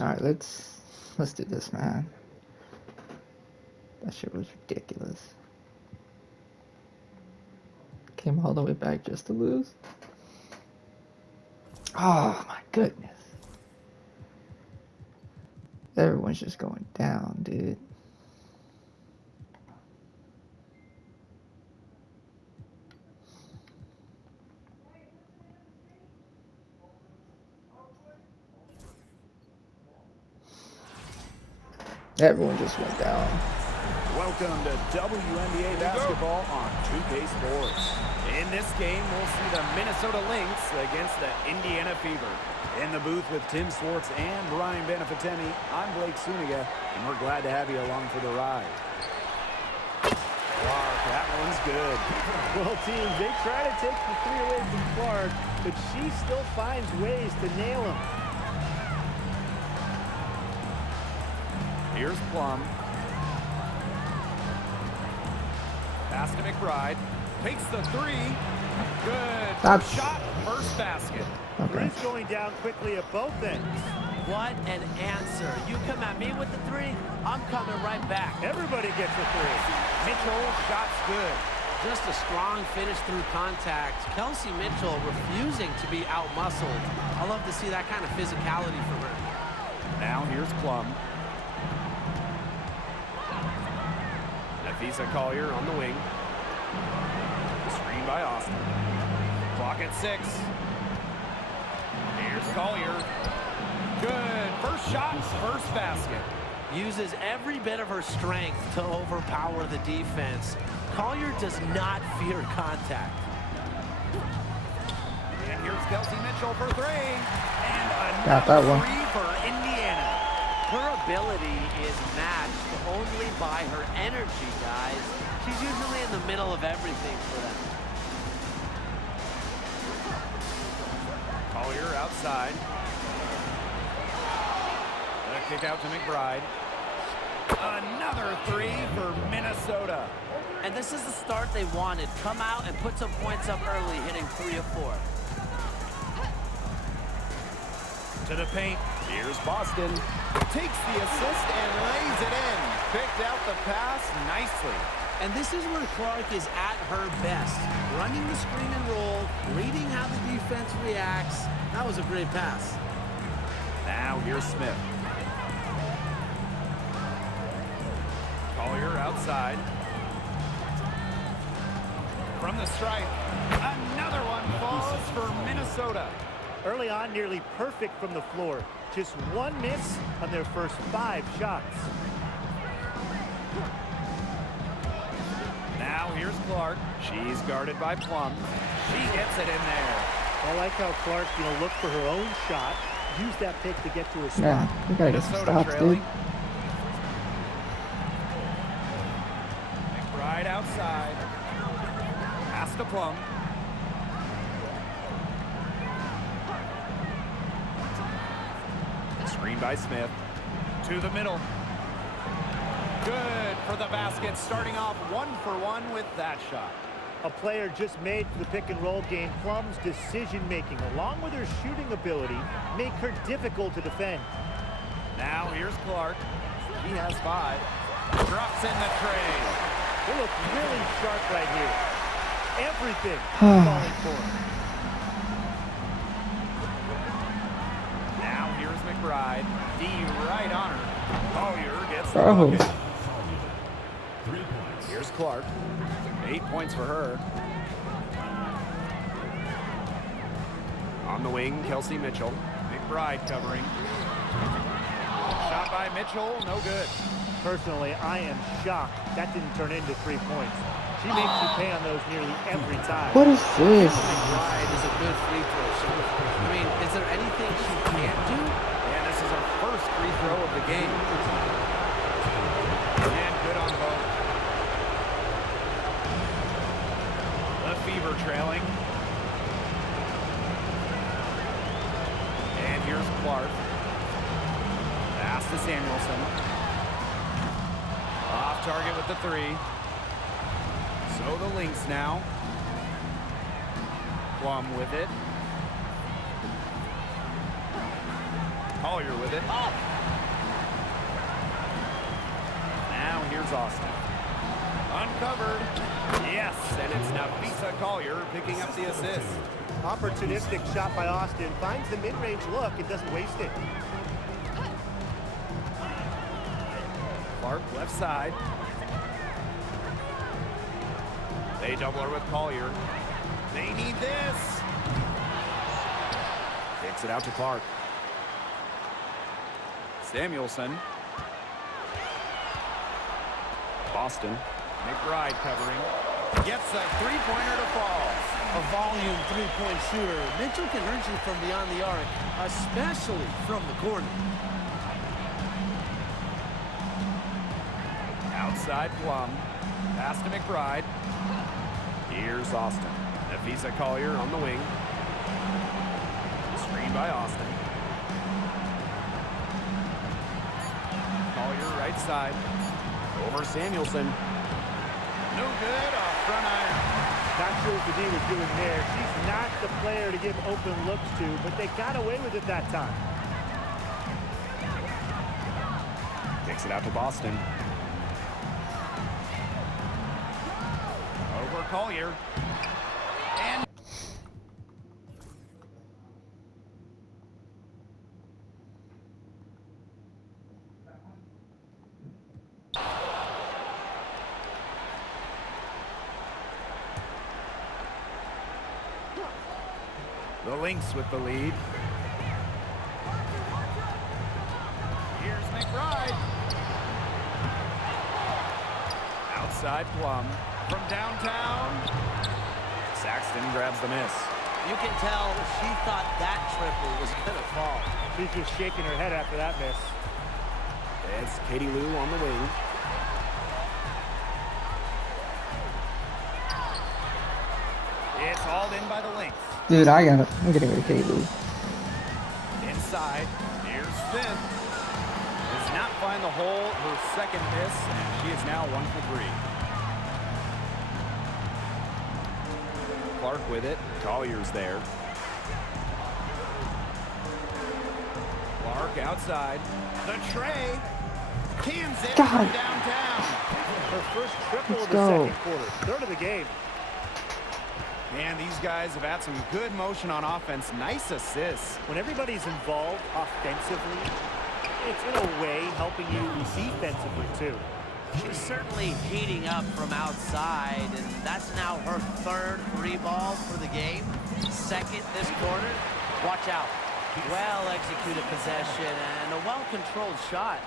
All right, let's do this, man. That shit was ridiculous. Came all the way back just to lose. Oh my goodness. Everyone's just going down, dude. Everyone just went down. Welcome to WNBA basketball on 2K Sports. In this game, we'll see the Minnesota Lynx against the Indiana Fever. In the booth with Tim Swartz and Brian Benefitemi, I'm Blake Suniga, and we're glad to have you along for the ride. Clark, that one's good. Well, teams, they try to take the three away from Clark, but she still finds ways to nail him. Here's Plum. Pass to McBride. Takes the three. Good. That's... Shot. First basket. Okay. Three's going down quickly at both ends. What an answer. You come at me with the three, I'm coming right back. Everybody gets a three. Mitchell, shot's good. Just a strong finish through contact. Kelsey Mitchell refusing to be out-muscled. I love to see that kind of physicality from her. Now here's Plum. Nafisa Collier on the wing. Screen by Austin. Clock at 6. Here's Collier. Good. First shot, first basket. Uses every bit of her strength to overpower the defense. Collier does not fear contact. And here's Kelsey Mitchell for 3. And Got that another one. 3 for Indiana. Her ability is matched only by her energy, guys. She's usually in the middle of everything for them. Collier outside. A kick out to McBride. Another 3 for Minnesota. And this is the start they wanted. Come out and put some points up early, hitting 3 of 4. To the paint. Here's Boston. Takes the assist and lays it in. Picked out the pass nicely. And this is where Clark is at her best. Running the screen and roll, reading how the defense reacts. That was a great pass. Now here's Smith. Collier outside. From the stripe. Another one falls for Minnesota. Early on, nearly perfect from the floor. Just one miss on their first 5 shots. Now here's Clark. She's guarded by Plum. She gets it in there. I like how Clark, look for her own shot. Use that pick to get to her spot. Yeah, we gotta get some Minnesota stops, trailing. dude. McBride outside. Pass to Plum. Screen by Smith. To the middle. Good for the basket. Starting off 1 for 1 with that shot. A player just made for the pick-and-roll game. Plum's decision-making, along with her shooting ability, make her difficult to defend. Now here's Clark. He has 5. Drops in the tray. They look really sharp right here. Everything falling for them. Now here's McBride. D right on her. Collier gets the Oh. bucket. Here's Clark. 8 points for her. On the wing, Kelsey Mitchell. McBride covering. Shot by Mitchell, no good. Personally, I am shocked that didn't turn into 3 points. She makes you pay on those nearly every time. What is this? McBride is a good free throw shooter. I mean, is there anything she can't do? And this is her first free throw of the game. And good on both. The Fever trailing. And here's Clark. Pass to Samuelson. Off target with the 3. So the Lynx now. Plum with it. Collier with it. Oh! Now here's Austin. Uncovered. Yes, and it's Nafisa Collier picking up the assist. Opportunistic shot by Austin. Finds the mid-range look and doesn't waste it. Clark left side. They double her with Collier. They need this. Kicks it out to Clark. Samuelson. Boston. McBride covering. Gets a three-pointer to fall. A volume three-point shooter. Mitchell can hurt you from beyond the arc, especially from the corner. Outside Plum. Pass to McBride. Here's Austin. Nafisa Collier on the wing. Screen by Austin. Collier right side. Over Samuelson. No good off front iron. Not sure what the D was doing there. She's not the player to give open looks to, but they got away with it that time. Kicks it out to Boston. Over Collier. And the Lynx with the lead. Here's McBride. Outside Plum. From downtown. Saxton grabs the miss. You can tell she thought that triple was going to fall. She's just shaking her head after that miss. It's Katie Lou on the wing. It's hauled in by the Lynx. Dude, I'm getting rid of Caleb. Inside, here's Smith. Does not find the hole, her second miss, and she is now 1 for 3. Clark with it. Collier's there. Clark outside. The tray. Cans it from downtown. Her first triple Let's of the go. second quarter. Third of the game. And these guys have had some good motion on offense. Nice assists. When everybody's involved offensively, it's in a way helping you defensively too. She's certainly heating up from outside, and that's now her third free ball for the game. Second this quarter. Watch out. Well-executed possession and a well-controlled shot.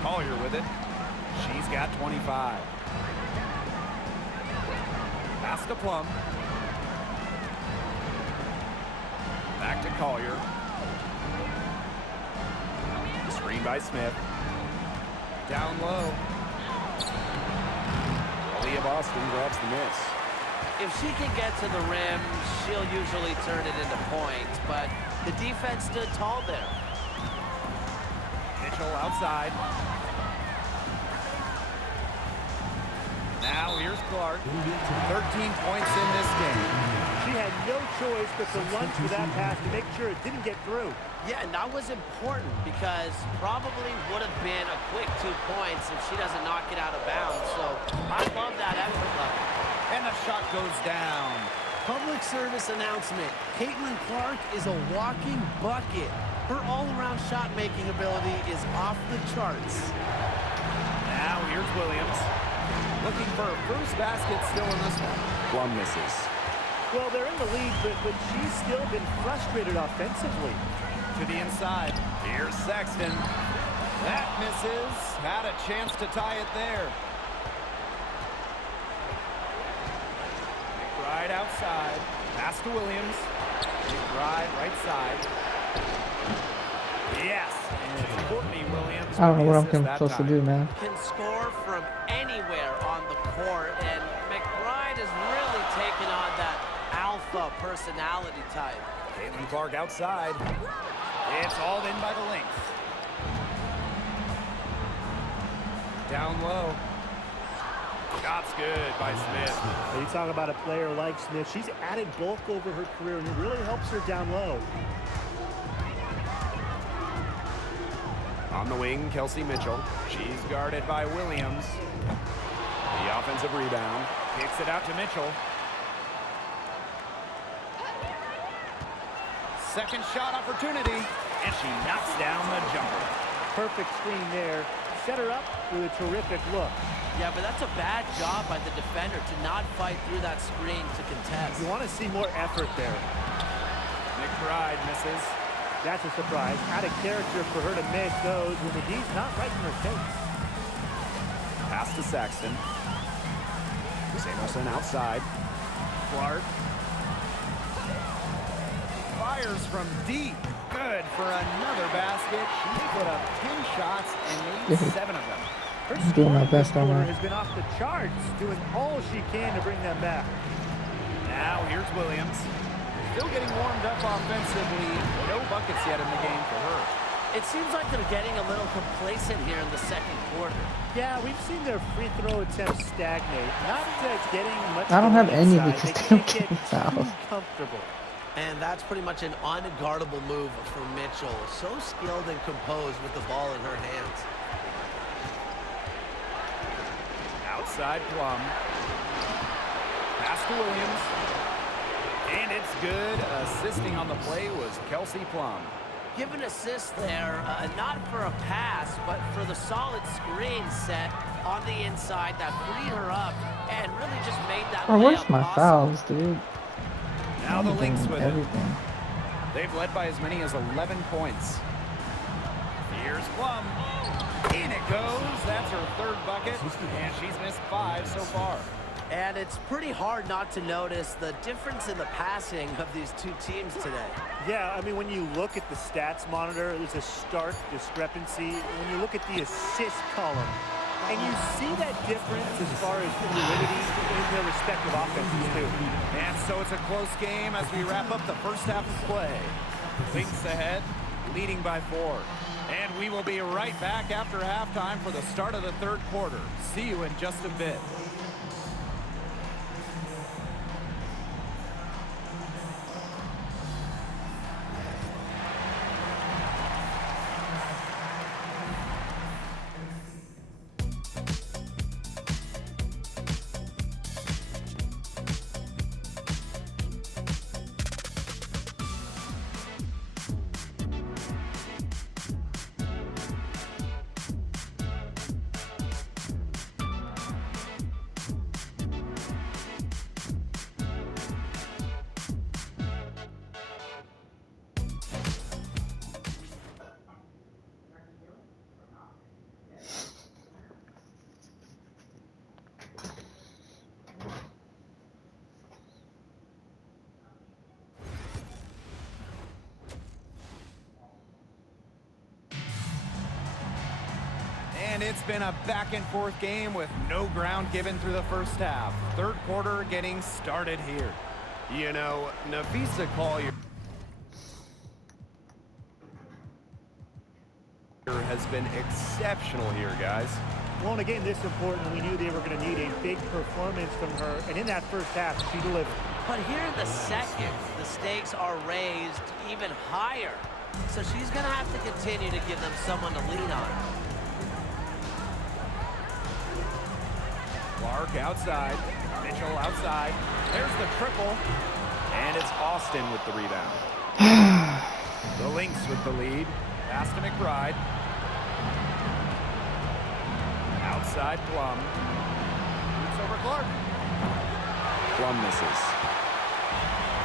Collier with it. She's got 25. Pass to Plum. Back to Collier. Screen by Smith. Down low. Leah Boston grabs the miss. If she can get to the rim, she'll usually turn it into points, but the defense stood tall there. Mitchell outside. Now here's Clark. 13 points in this game. She had no choice but to lunge for that pass to make sure it didn't get through. Yeah, and that was important because probably would have been a quick 2 points if she doesn't knock it out of bounds. So I love that effort level. And the shot goes down. Public service announcement. Caitlin Clark is a walking bucket. Her all-around shot-making ability is off the charts. Now here's Williams. Looking for her first basket still in this one. Plum misses. Well, they're in the lead, but she's still been frustrated offensively. To the inside. Here's Sexton. That misses. Had a chance to tie it there. McBride outside. Pass to Williams. McBride right side. Yes. And it's Courtney Williams. I don't know what I'm with the assist supposed to that do, time. man. Can score from anywhere on the court, and McBride has really taken on that alpha personality type. Caitlin Clark outside. It's hauled in by the Lynx. Down low. Shot's good by Smith. You talk about a player like Smith. She's added bulk over her career, and it really helps her down low. On the wing, Kelsey Mitchell. She's guarded by Williams. The offensive rebound. Kicks it out to Mitchell. Second shot opportunity, and she knocks down the jumper. Perfect screen there. Set her up with a terrific look. Yeah, but that's a bad job by the defender to not fight through that screen to contest. You want to see more effort there. McBride misses. That's a surprise. Out of character for her to miss those when the D's not right in her face. Pass to Saxton. Samuelson outside. Clark. Fires from deep. Good for another basket. She's put up 10 shots and made 7 of them. I'm doing my best on Her that. has been off the charts, doing all she can to bring them back. Now here's Williams. Still getting warmed up offensively. No buckets yet in the game for her. It seems like they're getting a little complacent here in the second quarter. Yeah, we've seen their free throw attempts stagnate. Not getting much. I don't have any inside. because they they don't can't get get fouls. too comfortable. And that's pretty much an unguardable move for Mitchell. So skilled and composed with the ball in her hands. Outside Plum. Pass to Williams. And it's good. Assisting on the play was Kelsey Plum. Give an assist there, not for a pass, but for the solid screen set on the inside that freed her up and really just made that Bro, where's layup my possible. fouls, dude? Now the I'm Lynx doing with it. everything. They've led by as many as 11 points. Here's Plum. In it goes. That's her third bucket, and she's missed 5 so far. And it's pretty hard not to notice the difference in the passing of these two teams today. Yeah, I mean, when you look at the stats monitor, there's a stark discrepancy. When you look at the assist column, and you see that difference as far as fluidity in their respective offenses, too. And so it's a close game as we wrap up the first half of play. Lynx ahead, leading by 4. And we will be right back after halftime for the start of the third quarter. See you in just a bit. And it's been a back-and-forth game with no ground given through the first half. Third quarter getting started here. You know, Nafisa Collier has been exceptional here, guys. Well, in a game this important, we knew they were going to need a big performance from her. And in that first half, she delivered. But here in the second, the stakes are raised even higher. So she's going to have to continue to give them someone to lean on. Clark outside. Mitchell outside. There's the triple. And it's Austin with the rebound. The Lynx with the lead. Pass to McBride. Outside Plum. Shoots over Clark. Plum misses.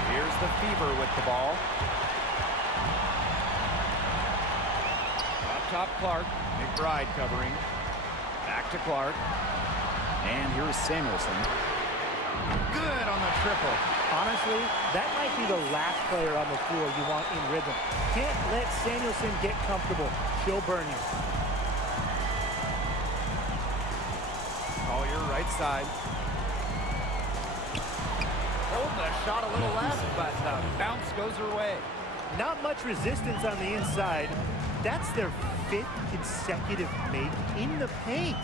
Here's the Fever with the ball. Up top Clark. McBride covering. Back to Clark. And here's Samuelson. Good on the triple. Honestly, that might be the last player on the floor you want in rhythm. Can't let Samuelson get comfortable. She'll burn you. Collier right side. Hold the shot a little left, but the bounce goes her way. Not much resistance on the inside. That's their 5th consecutive make in the paint.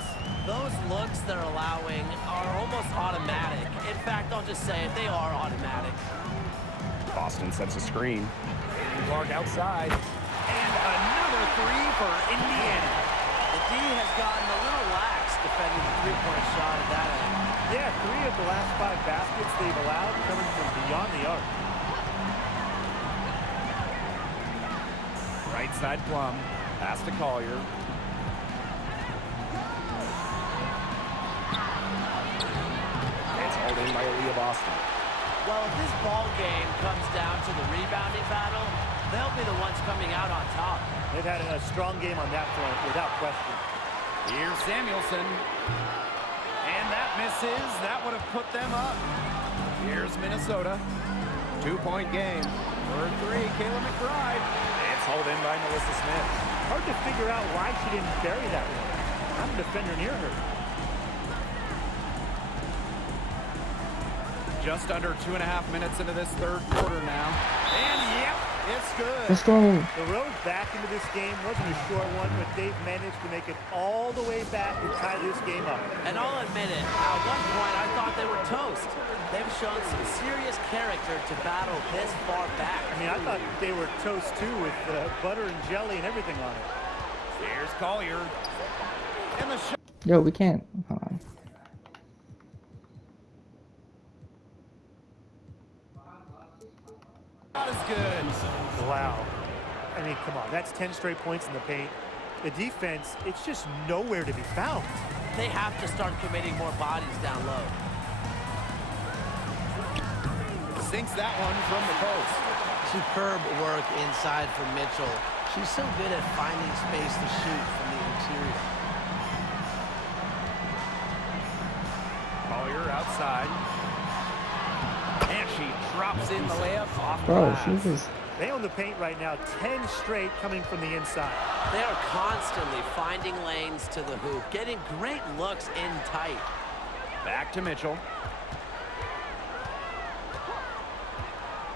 Those looks they're allowing are almost automatic. In fact, I'll just say it, they are automatic. Boston sets a screen. Clark outside. And another three for Indiana. The D has gotten a little lax defending the three-point shot at that end. Yeah, 3 of the last 5 baskets they've allowed coming from beyond the arc. Right side Plum. Pass to Collier. It's hauled in by Aaliyah Boston. Well, if this ball game comes down to the rebounding battle, they'll be the ones coming out on top. They've had a strong game on that front, without question. Here's Samuelson. And that misses. That would have put them up. Here's Minnesota. 2-point game. For 3, Kayla McBride. It's hauled in by Melissa Smith. Hard to figure out why she didn't bury that one. I'm a defender near her. Just under 2.5 minutes into this third quarter now. And yep, it's good. Let's go. The road back into this game wasn't a short one, but they've managed to make it all the way back and tie this game up. And I'll admit it, at one point I thought they were toast. They've shown some serious character to battle this far back. I mean, I thought they were toast too, with butter and jelly and everything on it. Here's Collier. And the shot. Yo, we can't. Hold on. Not as good. Wow. I mean, come on. That's 10 straight points in the paint. The defense, it's just nowhere to be found. They have to start committing more bodies down low. Sinks that one from the post. Superb work inside from Mitchell. She's so good at finding space to shoot from the interior. Collier outside. And she drops in the layup off Bro, glass. she just. They own the paint right now, 10 straight coming from the inside. They are constantly finding lanes to the hoop, getting great looks in tight. Back to Mitchell.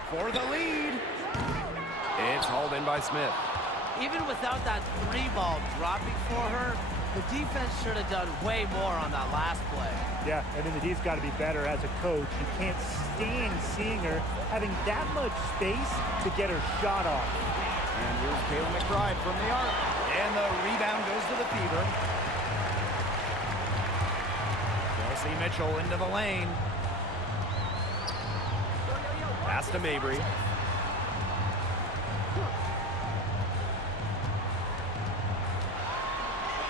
For the lead. It's hauled in by Smith. Even without that 3-ball dropping for her, the defense should have done way more on that last play. Yeah, I mean, the D's got to be better as a coach. You can't stand seeing her having that much space to get her shot off. And here's Kayla McBride from the arc. And the rebound goes to the Fever. Chelsea Mitchell into the lane. Pass to Mabry.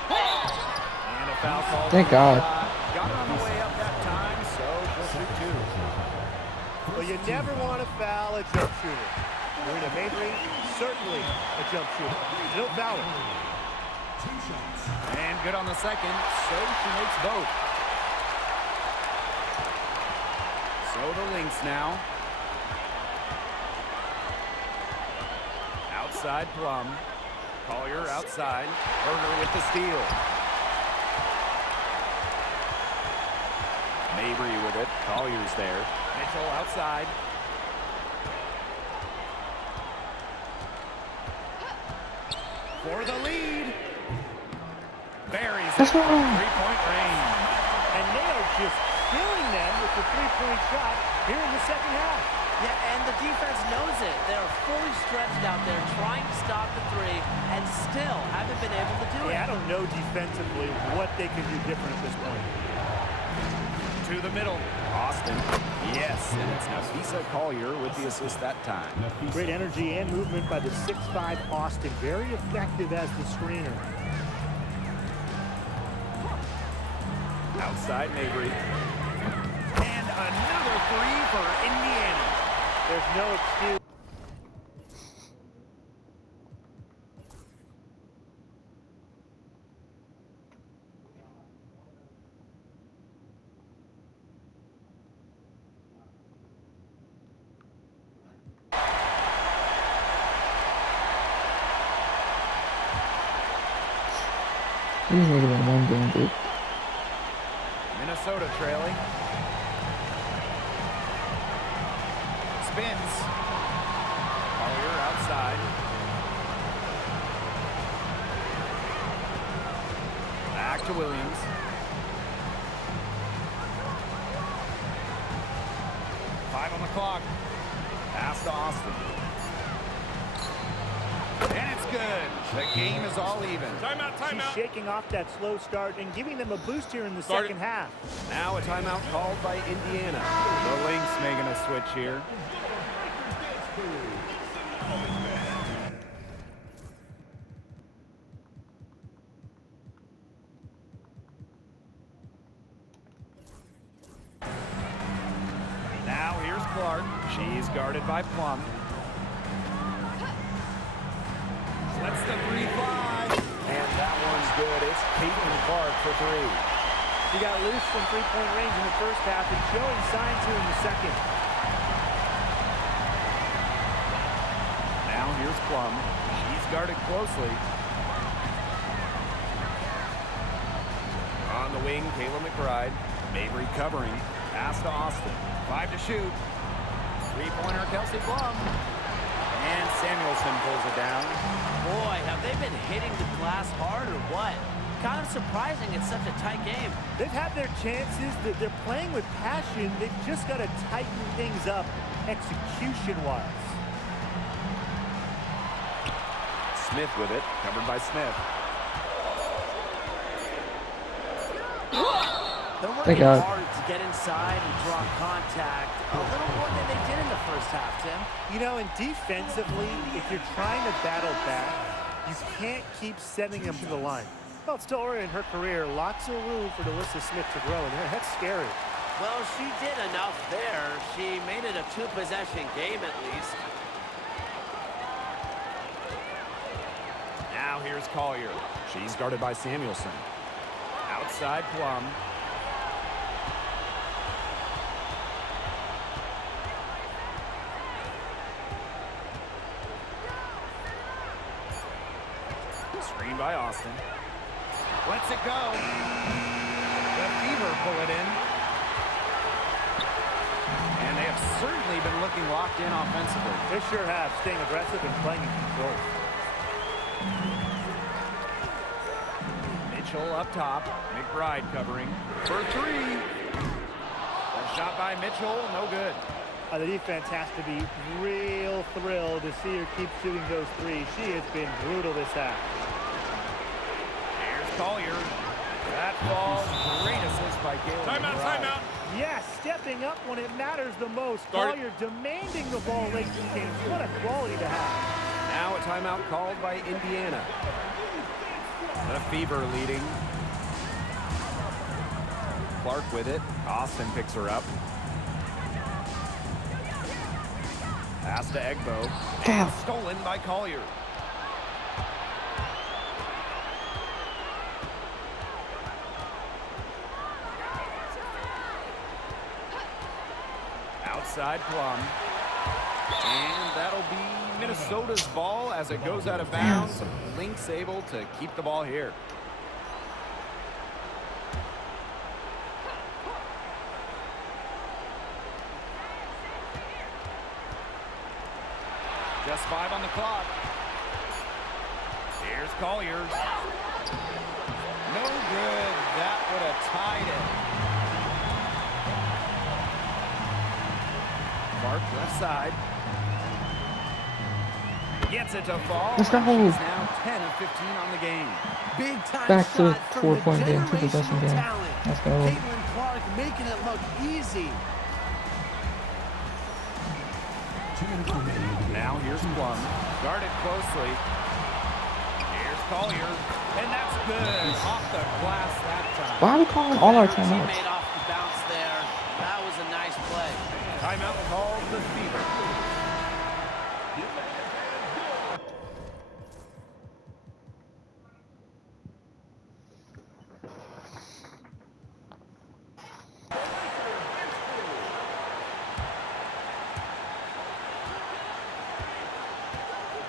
And a foul call. Thank God. Got on the way up that time, so she'll shoot 2. Well, you never want to foul a jump shooter. Marina Mabry, certainly a jump shooter. Don't foul her. And good on the second, so she makes both. So the Lynx now. Outside Plum. Collier outside. Berger with the steal. Mabry with it. Collier's there. Mitchell outside. For the lead. Buries it. Three-point range. And they are just killing them with the three-point shot here in the second half. Yeah, and the defense knows it. They're fully stretched out there trying to stop the 3 and still haven't been able to do it. Yeah, I don't know defensively what they can do different at this point. To the middle. Austin. Yes, and it's Nafisa Collier with the assist that time. Great energy and movement by the 6'5" Austin. Very effective as the screener. Outside Mabry. And another 3 for Indiana. There's no excuse. We just need to win one game, dude. Minnesota trailing. Spins. Collier outside. to Williams. Five on the clock. Pass to Austin. And it's good. The game is all even. She's shaking off that slow start and giving them a boost here in the second half. Now a timeout called by Indiana. The Lynx making a switch here. Now here's Clark. She's guarded by Plum. Lets the three fly. And that one's good. It's Caitlin Clark for three. She got loose from three-point range in the first half and showing signs here in the second. Now here's Plum. She's guarded closely. On the wing, Kayla McBride. Mabry covering. Pass to Austin. 5 to shoot. Three-pointer, Kelsey Plum. And Samuelson pulls it down. Boy, have they been hitting the glass hard or what? Kind of surprising it's such a tight game. They've had their chances. They're playing with passion. They've just got to tighten things up execution-wise. Smith with it. Covered by Smith. They're They working got it. hard to get inside and draw contact. A little more than they did in the first half, Tim. You know, and defensively, if you're trying to battle back, you can't keep sending them to the line. Well, it's still early in her career. Lots of room for Delissa Smith to grow, and that's scary. Well, she did enough there. She made it a two-possession game at least. Now here's Collier. She's guarded by Samuelson. Outside Plum. Screen by Austin. Lets it go. The Fever pull it in. And they have certainly been looking locked in offensively. They sure have, staying aggressive and playing in control. Mitchell up top. McBride covering for three. A shot by Mitchell, no good. The defense has to be real thrilled to see her keep shooting those threes. She has been brutal this half. Here's Collier. That falls. Great assist by Galen. Timeout. Yes, stepping up when it matters the most. Collier demanding the ball late in games. What a quality to have. Now a timeout called by Indiana. The Fever leading. Clark with it. Austin picks her up. Pass to Egbo. And stolen by Collier. Outside Plum. And that'll be Minnesota's ball as it goes out of bounds. Lynx able to keep the ball here. Just 5 on the clock. Here's Collier. No good. That would have tied it. Clark left side. Gets it to fall. Let's go. She's now 10 of 15 on the game. Big time Back to shot from 4-point the game, two-possession generational game. talent. Let's go. Caitlin Clark making it look easy. Now here's Plum. Guarded closely. Here's Collier. And that's good. Off the glass that time. Why are we calling all our timeouts? Teammate off the bounce there. That was a nice play. Timeout called the Fever.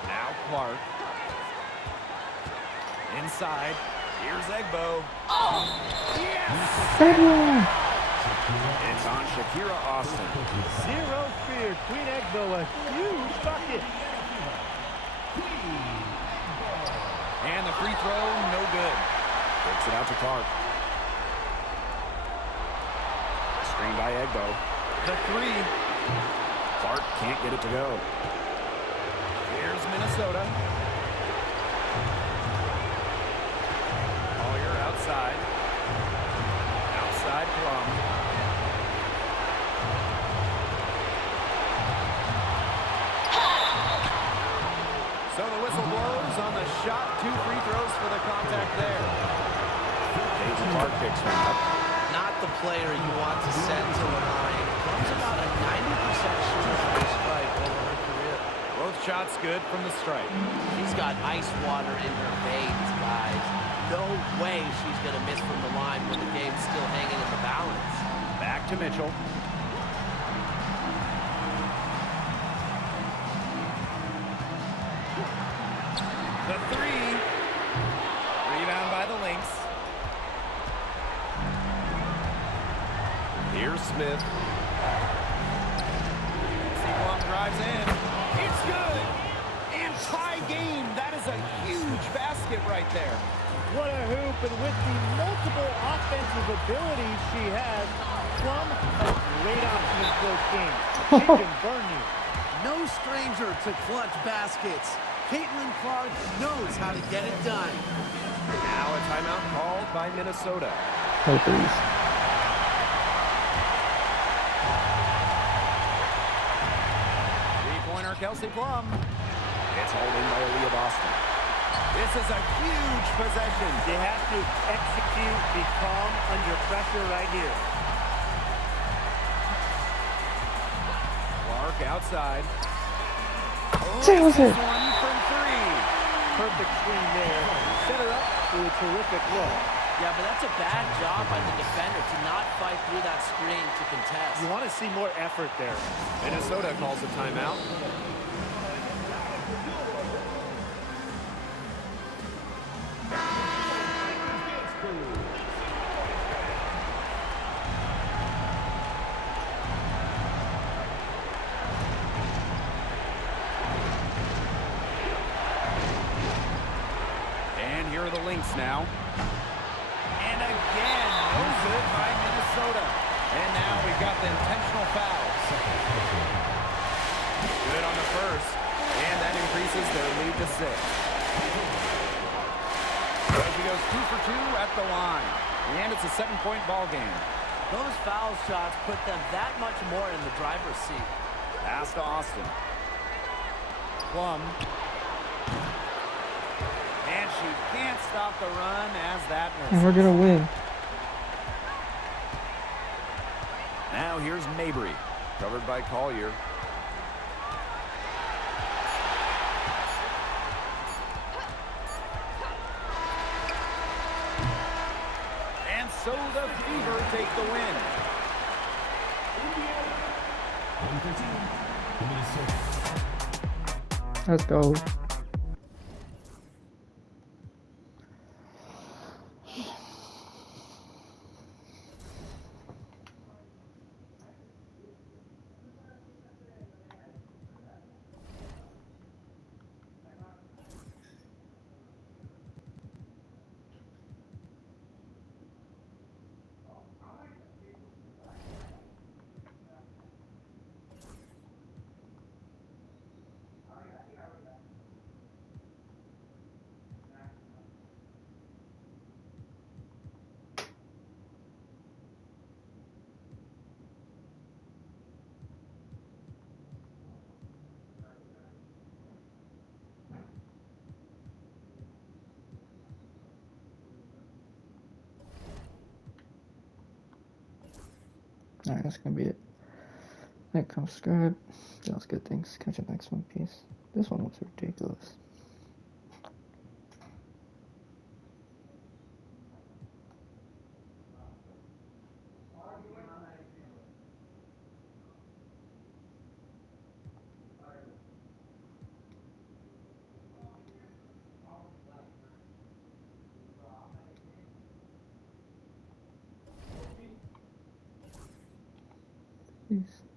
Now Clark. Inside. Here's Egbo. Yes! It's on Shakira Austin. Zero fear. Queen Egbo, a huge bucket. And the free throw, no good. Kicks it out to Clark. Screen by Egbo. The three. Clark can't get it to go. Here's Minnesota. Collier outside. Outside Plum. So the whistle blows on the shot. 2 free throws for the contact there. Peyton Clark picks one up. Not the player you want to send to the line. Plum's about a 90% shooter for a strike over her career. Both shots good from the stripe. She's got ice water in her veins, guys. No way she's going to miss from the line when the game's still hanging in the balance. Back to Mitchell. The three. Rebound by the Lynx. Here's Smith. Plum drives in. It's good. And tie game. That is a huge basket right there. What a hoop, and with the multiple offensive abilities she has, Plum, a great option in close games. She can burn you. No stranger to clutch baskets. Caitlin Clark knows how to get it done. Now a timeout called by Minnesota. Oh, please. Three-pointer Kelsey Plum. It's holding by Aaliyah Boston. This is a huge possession. You have to execute, be calm under pressure right here. Clark outside. Tails This it. one from three. Perfect screen there. Set her up with a terrific look. Yeah, but that's a bad job by the defender to not fight through that screen to contest. You want to see more effort there. Minnesota calls a timeout. And here are the Lynx now. And again, no good by Minnesota. And now we've got the intentional fouls. Good on the first. And that increases their lead to 6. So she goes 2 for 2 at the line. And it's a 7-point ball game. Those foul shots put them that much more in the driver's seat. Pass to Austin. Plum. And she can't stop the run as that And we're misses. gonna win. Now here's Mabry, covered by Collier. And so the Fever take the win. Let's go. Alright, that's gonna be it. That comes subscribe. Sounds good. Thanks. Catch you next one. Peace. This one was ridiculous. Peace.